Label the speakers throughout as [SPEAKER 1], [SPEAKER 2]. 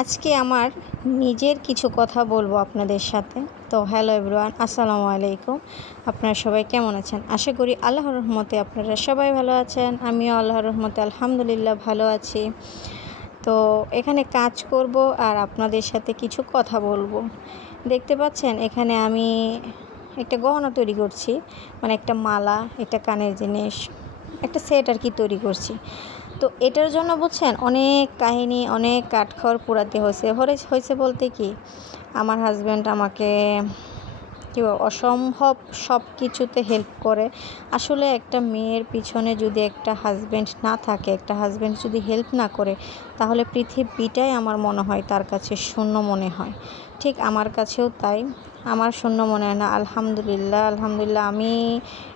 [SPEAKER 1] আজকে আমার নিজের কিছু কথা বলব আপনাদের সাথে। তো হ্যালো এভরিওয়ান, আসসালামু আলাইকুম। আপনারা সবাই কেমন আছেন? আশা করি আল্লাহর রহমতে আপনারা সবাই ভালো আছেন। আমিও আল্লাহর রহমতে আলহামদুলিল্লাহ ভালো আছি। তো এখানে কাজ করব আর আপনাদের সাথে কিছু কথা বলব। দেখতে পাচ্ছেন, এখানে আমি একটা গহনা তৈরি করছি। মানে একটা মালা, একটা কানের জিনিস, একটা সেট আর কি তৈরি করছি। তো এটার জন্য বুঝছেন অনেক কাহিনী, অনেক কাঠখড় পোড়াতে হয়েছে। হরে হয়েছে বলতে কি, আমার হাজব্যান্ড আমাকে কী অসম্ভব সব কিছুতে হেল্প করে। আসলে একটা মেয়ের পিছনে যদি একটা হাজব্যান্ড না থাকে, একটা হাজব্যান্ড যদি হেল্প না করে, তাহলে পৃথিবীটাই আমার মনে হয় তার কাছে শূন্য মনে হয়। ঠিক আমার কাছেও তাই। আমার শূন্য মনে হয় না। আলহামদুলিল্লাহ আলহামদুলিল্লাহ। আমি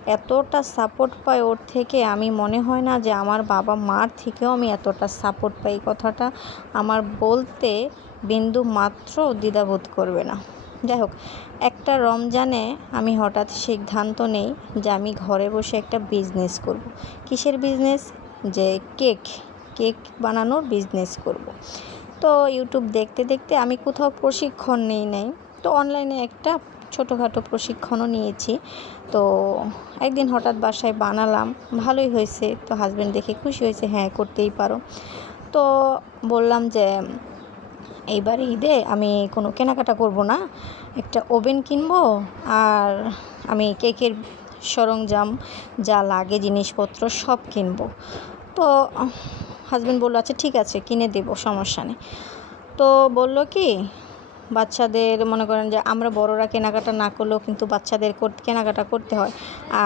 [SPEAKER 1] এতটা সাপোর্ট পাই ওর থেকে, আমি মনে হয় না যে আমার বাবা মার থেকেও আমি এতটা সাপোর্ট পাই। কথাটা আমার বলতে বিন্দু মাত্র দ্বিধাবোধ করবে না। যাই হোক, একটা রমজানে আমি হঠাৎ সিদ্ধান্ত নেই যে আমি ঘরে বসে একটা বিজনেস করব। কিসের বিজনেস যে কেক কেক বানানোর বিজনেস করব। তো ইউটিউব দেখতে দেখতে আমি কোথাও প্রশিক্ষণ নেই নাই। তো অনলাইনে একটা ছোটোখাটো প্রশিক্ষণও নিয়েছি। তো একদিন হঠাৎ বাসায় বানালাম, ভালোই হয়েছে। তো হাজব্যান্ড দেখে খুশি হয়েছে হ্যাঁ করতেই পারো। তো বললাম যে, এইবার ঈদে আমি কোনো কেনাকাটা করব না। একটা ওভেন কিনবো আর আমি কেকের সরঞ্জাম, যা লাগে, জিনিসপত্র সব কিনবো। তো হাজব্যান্ড বলল আচ্ছা ঠিক আছে, কিনে দেবো, সমস্যা নেই। তো বলল কি বাচ্চাদের মনে করেন যে আমরা বড়রা কেনাকাটা না করলেও কিন্তু বাচ্চাদের কেনাকাটা করতে হয়।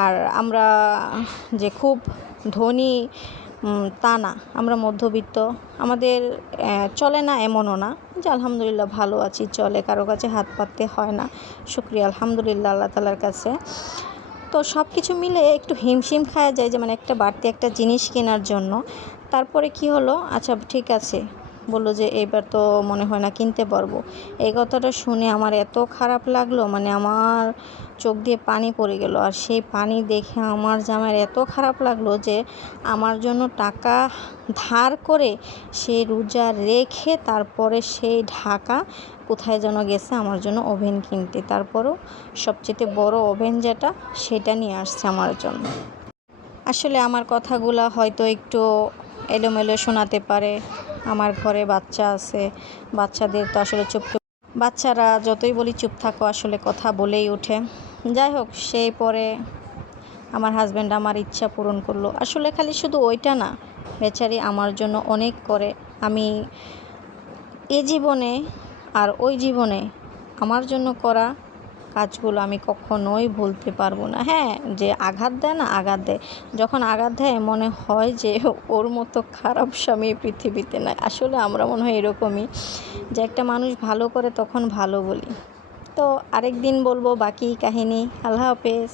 [SPEAKER 1] আর আমরা যে খুব ধনী তা না, আমরা মধ্যবিত্ত, আমাদের চলে না এমনও না যে আলহামদুলিল্লাহ ভালো আছি, চলে, কারও কাছে হাত পাততে হয় না। শুক্রিয়া, আলহামদুলিল্লাহ, আল্লাহ তালার কাছে। তো সব কিছু মিলে একটু হিমশিম খাওয়া যায় যে মানে একটা বাড়তি একটা জিনিস কেনার জন্য। তারপরে কি হলো? আচ্ছা ঠিক আছে। বলল যে এবার তো মনে হয় না কিনতে পারব। এই কথাটা শুনে আমার এত খারাপ লাগল মানে আমার চোখ দিয়ে পানি পড়ে গেল। আর সেই পানি দেখে আমার জামার এত খারাপ লাগল যে, আমার জন্য টাকা ধার করে সে রোজা রেখে তারপরে সেই ঢাকা কোথায় যেন গেছে, আমার জন্য ওভেন কিনতে। তারপরও সবচেয়ে বড় ওভেন যেটা, সেটা নিয়ে আসছে আমার জন্য। আসলে আমার কথাগুলো হয়তো একটু এলোমেলো শোনাতে পারে। আমার ঘরে বাচ্চা আছে, বাচ্চাদের তো আসলে চুপ বাচ্চারা যতই বলি চুপ থাকো, আসলে কথা বলেই ওঠে। যাই হোক, সেই পরে আমার হাজব্যান্ড আমার ইচ্ছা পূরণ করল। আসলে খালি শুধু ওইটা না, বেচারি আমার জন্য অনেক করে। আমি এ জীবনে আর ওই জীবনে আমার জন্য করা কাজগুলো আমি কখনোই ভুলতে পারব না। হ্যাঁ যে আঘাত দেয় না, আঘাত দেয়। যখন আঘাত দেয়, মনে হয় যে ওর মতো খারাপ স্বামী পৃথিবীতে নাই। আসলে আমরা মনে হয় এরকমই, যে একটা মানুষ ভালো করে তখন ভালো বলি। তো আরেক দিন বলব বাকি কাহিনী। আল্লাহ হাফেজ।